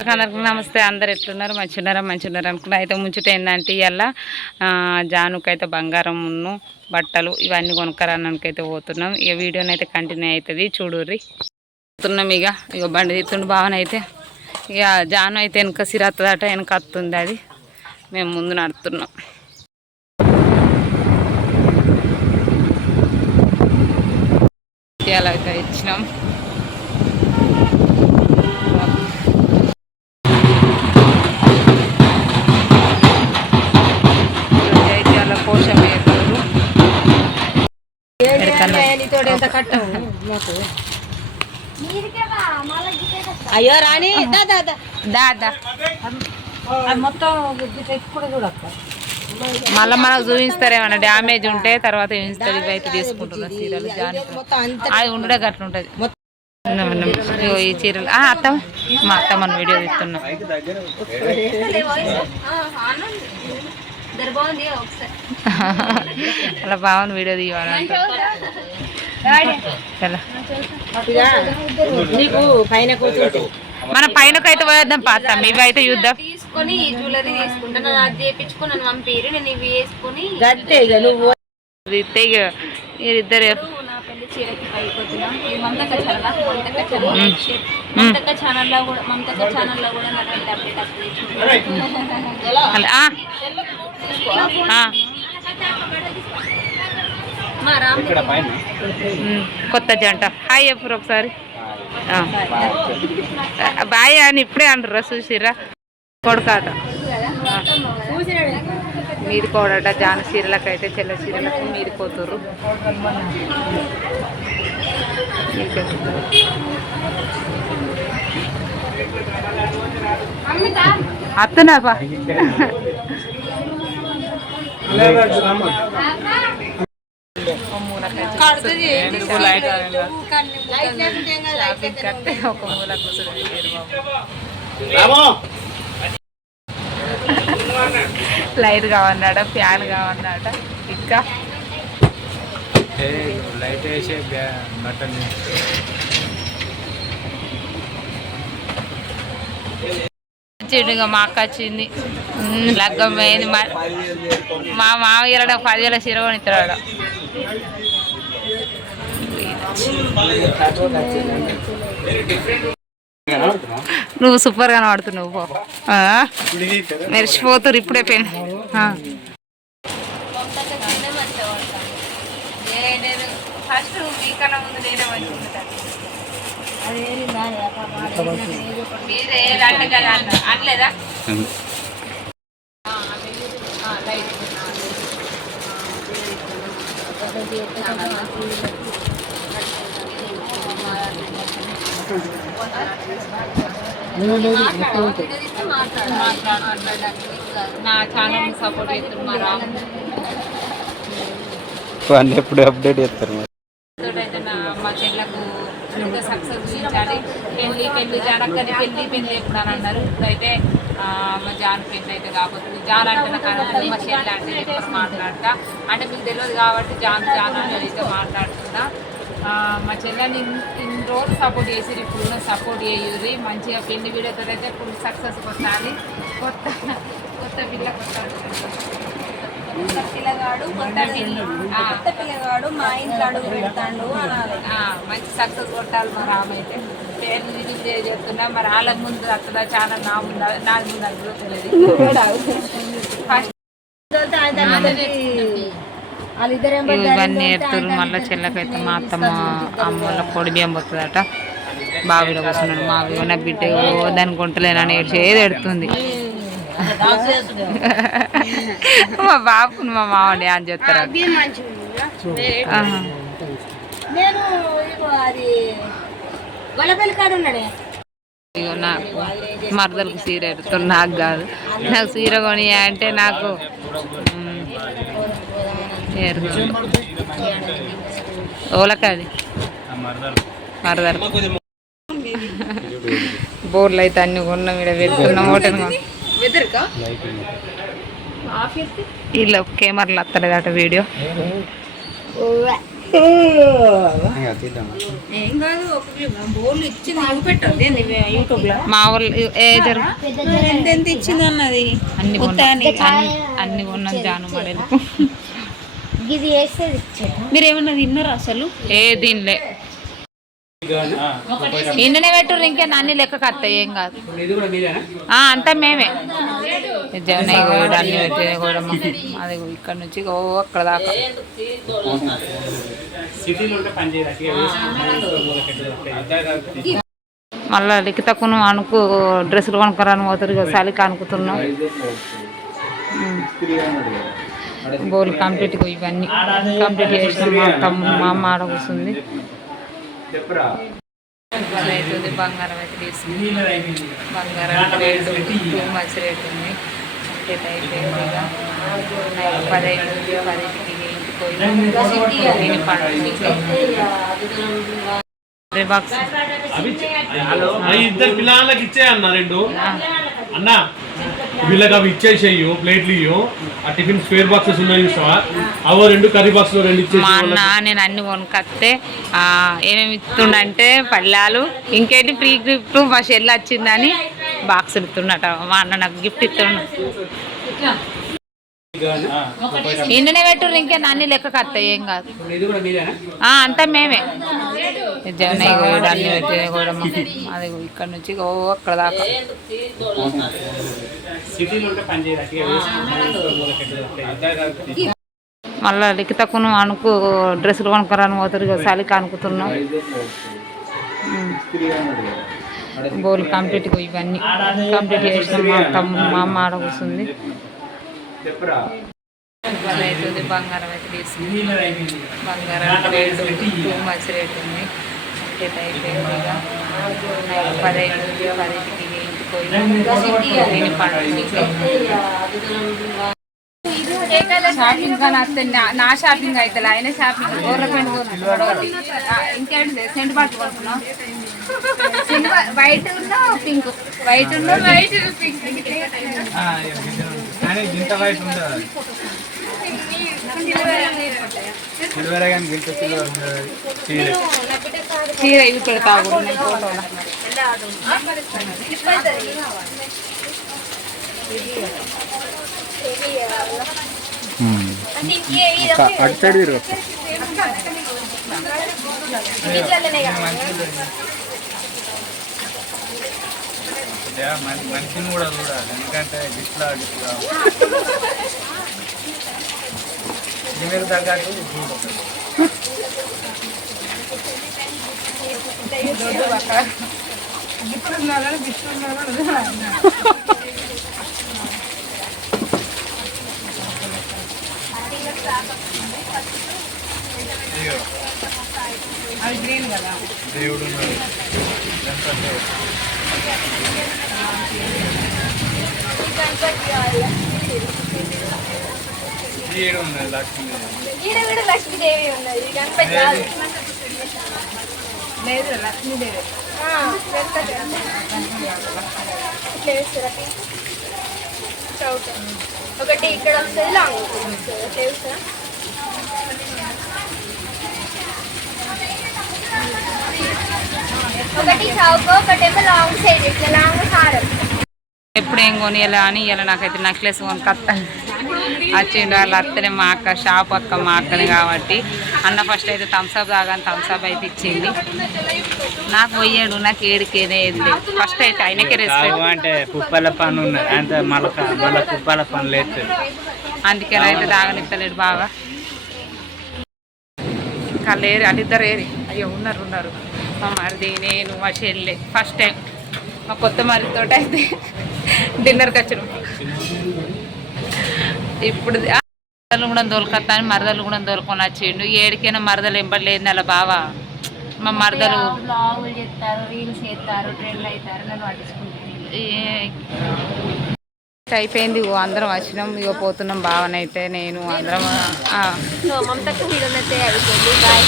నమస్తే, అందరు ఎట్లున్నారు? మంచిగున్నారు అనుకున్నా. అయితే ముంచుట ఏంటంటే ఇవాళ జానుకైతే బంగారం బట్టలు ఇవన్నీ కొనుక్కరానికైతే పోతున్నాం. ఇక వీడియోనైతే కంటిన్యూ అవుతుంది, చూడుర్రి. పోతున్నాం ఇక బండి తీస్తుండు బావనైతే. ఇక జాను అయితే వెనక సిరత్తదట, వెనక వస్తుంది, అది మేము ముందు నడుతున్నాం. అలా అయితే ఇచ్చినాం. అయ్యో రాణి మొత్తం మళ్ళీ మనకు చూపిస్తారేమన్నా డ్యామేజ్ ఉంటే తర్వాత చూపిస్తారు. ఇవైతే తీసుకుంటున్నారు చీరలు, అది ఉండడే గట్ల ఉంటుంది. ఈ చీరలు అత్తమ్మ, మా అత్తమ్మని వీడియో తీస్తున్నాం. అలా బాగుంది, వీడియో తీయాలంటే మన పైనకైతే పోయేద్దాం. పాతాం ఇవి అయితే చూద్దాం. తీసుకొని జ్యువెలరీ తీసుకుంటాను, అది చేయించుకొని నన్ను పంపిరు, నేను ఇవి వేసుకొని ఇద్దరు నా పెళ్లి చీరకి పైకి వచ్చినాం. ఇది మమతక్క ఛానల్లో కూడా నా పెళ్లి అప్డేట్ కొత్త జంట హాయ్ ఎప్పుడు ఒకసారి బాయ్ అని ఇప్పుడే అంటారా? చూసిరా కొడుకాట మీది కోడట. జాన చీరలకు అయితే చెల్ల చీరలకు మీది పోతుర్రు. అత్తనాపా ఒక మూల కూర్చొని లైట్ కావన్నాడ, ఫ్యాన్ కావన్నాడ. ఇంకా లైట్ వేసే బటన్ చెడుగా మా అక్క వచ్చింది. లగ్గం పోయింది. మా మామయ్య 10,000 చీర కొనిస్తాడు. నువ్వు సూపర్ గా కనబడుతున్నావు. మెరిచిపోతురు ఇప్పుడే పెన్. ఫస్ట్ మీకన్నా ముందు నేనే మంచిగా అనలేదా? నా ఛానల్ సపోర్ట్ చేస్తారు మా రాము. ఎప్పుడు అప్డేట్ చేస్తారు. మా చెల్లకు సక్సెస్ చూపించాలి. పెళ్ళి జానక్కని పెళ్ళి ఎప్పుడు అని అన్నారు. ఇప్పుడైతే మా జాన్ పెళ్ళి అయితే కాబోతుంది. జాన్ అంటే నాకు మా చెల్లి అంటే ఎప్పుడు మాట్లాడతా అంటే మీకు తెలియదు కాబట్టి జాన్ అని అయితే మాట్లాడుతున్నా. మా చెల్లెని ఇన్ని రోజులు సపోర్ట్ చేసి ఇప్పుడు సపోర్ట్ చేయుర్రి. మంచిగా పెళ్లి వీడియోతో అయితే ఇప్పుడు సక్సెస్ కొట్టాలి. కొత్త పిల్లగాడు మా ఇంట్లో అడుగు పెడతాడు అనాలి. మంచి సక్సెస్ కొట్టాలి. మా రామ అయితే పేర్లు రిలీజ్ చెప్తున్నా. మరి వాళ్ళకి ముందు వస్తుందా ఛానల్, నా ముందు అడుగుతుంది. ఇవన్నీ ఎడుతురు. మళ్ళీ చెల్లకైతే మా అమ్మల పొడి బియ్యం పోతుందట. బావిలో కూర్చున్నాడు. మా నా బిడ్డ దాన్ని కొంటలేనని ఏది ఎడుతుంది. మా బాబుని మా మామని అని చెప్తారు. ఇగో నాకు మరదలకు చీర ఎడుతుంది. నాకు కాదు, నాకు చీర కొని అంటే నాకు ఓలకది మరదలు. బోర్లు అయితే అన్ని కొన్నాం. ఇక్కడ పెడుతున్నాం. హోటల్ ఇలా కెమెరాలు వస్తలేదట వీడియో. ఏం కాదు ఒక బోర్లు ఇచ్చింది చూపెట్టండి యూట్యూబ్లో మా వాళ్ళు ఎంత ఇచ్చింది అన్నది అన్ని కొన్నాం జాను మడలు ఇది వేసేది మీరు ఏమన్నా తిన్నారా అసలు ఏ దీనిలే నిన్ననే పెట్టుర్రు ఇంకా అన్ని లెక్క కత్తాయి ఏం కాదు అంతా మేమే జగన్ కూడా అన్ని పెట్టి కూడా అది ఇక్కడ నుంచి ఓ అక్కడ దాకా మళ్ళా లిఖితకును అనుకు డ్రెస్సులు కొనుక్కరాని పోతారు కదా చలికి అనుకుతున్నాం బోల్ కంప్లీట్గా ఇవన్నీ కంప్లీట్ చేసినాం మా తమ్ముడు మా అమ్మ ఆడ కూర్చుంది అవుతుంది బంగారం అయితే తీసుకుంది బంగారం రేటు 2 months రేట్ ఉంది కంప్లీట్ అయిపోయింది ఇక 10కి ఇంటికి పోయి బాక్స్ ఇద్దరు పిల్లలకి ఇచ్చే అన్న రెండు అన్న వీళ్ళకి అవి ఇచ్చేసేయు ప్లేట్లు ఇయ్యు ఆ టిఫిన్ స్క్వేర్ బాక్సెస్ ఉన్నాయి చూస్తావా అవో 2 కర్రీ బాక్స్ లో 2 ఇచ్చేసి మా అన్న నేను అన్ని కొనుక్కొస్తే ఏమేమి ఇస్తుండంటే పళ్ళాలు ఇంకేంటి ఫ్రీ గిఫ్ట్ మా చెల్లి వచ్చిందని బాక్స్ ఇస్తున్నట మా అన్న నాకు గిఫ్ట్ ఇస్తున్నాడు నిన్ననే పెట్టుర్రు ఇంకా అన్ని లెక్క కత్తాయి ఏం కాదు అంతా మేమే జగన్ కూడా అన్ని పెట్టి కూడా అది ఇక్కడ నుంచి ఓ అక్కడ దాకా మళ్ళా లిఖితకును అనుకు డ్రెస్సులు కొనుక్కరాని పోతారు కదా చలికి అనుకుతున్నాం బోల్ కంప్లీట్గా ఇవన్నీ కంప్లీట్ చేసినాం మా తమ్ముడు మా అమ్మ ఆడ కూర్చుంది అవుతుంది బంగారం అయితే తీసుకుంది బంగారం రేటు 2 months రేట్ ఉంది కంప్లీట్ అయిపోయింది ఇక 10కి ఇంటికి పోయి షాపింగ్ కానీ వస్తే నా షాపింగ్ అవుతుంది ఆయన షాపింగ్ గవర్నమెంట్ ఇంకేంటి సెంట్ బాట్ కొనుక్కున్నాం వైట్ పింక్ వైట్ పింక్ చీర ఇవి పెడతావు ఫోటోలో అటు సైడ్ తిరుగు మనిషిని కూడా చూడాలి ఎందుకంటే గిట్లా మీరు తగ్గట్టు దేవుడు లక్ష్మీదేవి ఉన్నది గణపతి లేదు లక్ష్మీదేవి ఒకటి ఇక్కడ వస్తుంది లాంగ్ ఒకటి చౌక ఒకటేమో లాంగ్ సైడ్ ఇట్లా లాంగ్ హారం ఎప్పుడు ఏం కొనియాలా అని ఇలా నాకైతే నెక్లెస్ కొనుక్కొస్తాను వచ్చిండు వాళ్ళు అత్తనే మా అక్క షాప్ అక్క మా అక్కని కాబట్టి అన్న ఫస్ట్ అయితే థమ్స్అప్ తాగాని థమ్స్అప్ అయితే ఇచ్చింది నాకు పోయాడు నాకు ఏడికేదే ఫస్ట్ అయితే ఆయనకే రెస్పెక్ట్ అంటే కుప్పల పని ఉన్నది అంటే మళ్ళీ కుప్పల పని లేదు అందుకని అయితే తాగనిస్తలేడు బాగా ఇంకా లేరు వాళ్ళిద్దరు ఏరి అయ్యో ఉన్నారు మా మరిది నేను మా చెల్లె ఫస్ట్ టైం మా కొత్త మరిదితో అయితే డిన్నర్కి వచ్చినాం ఇప్పుడు మరదలు కూడా దొరకత్తాని మరదలు కూడా దొరకొని వచ్చిండు ఏడికైనా మరదలు ఎంబడలేదు అలా బావా మా మరదలు బ్లాగులు చేస్తారు రీల్స్ చేస్తారు ట్రెండ్ అవుతారు నన్ను పట్టించుకుంటాను అయిపోయింది అందరం వచ్చినాం ఇక పోతున్నాం భావనైతే నేను అందరం మమతక్క వీడియోనైతే అయిపోయింది బాయ్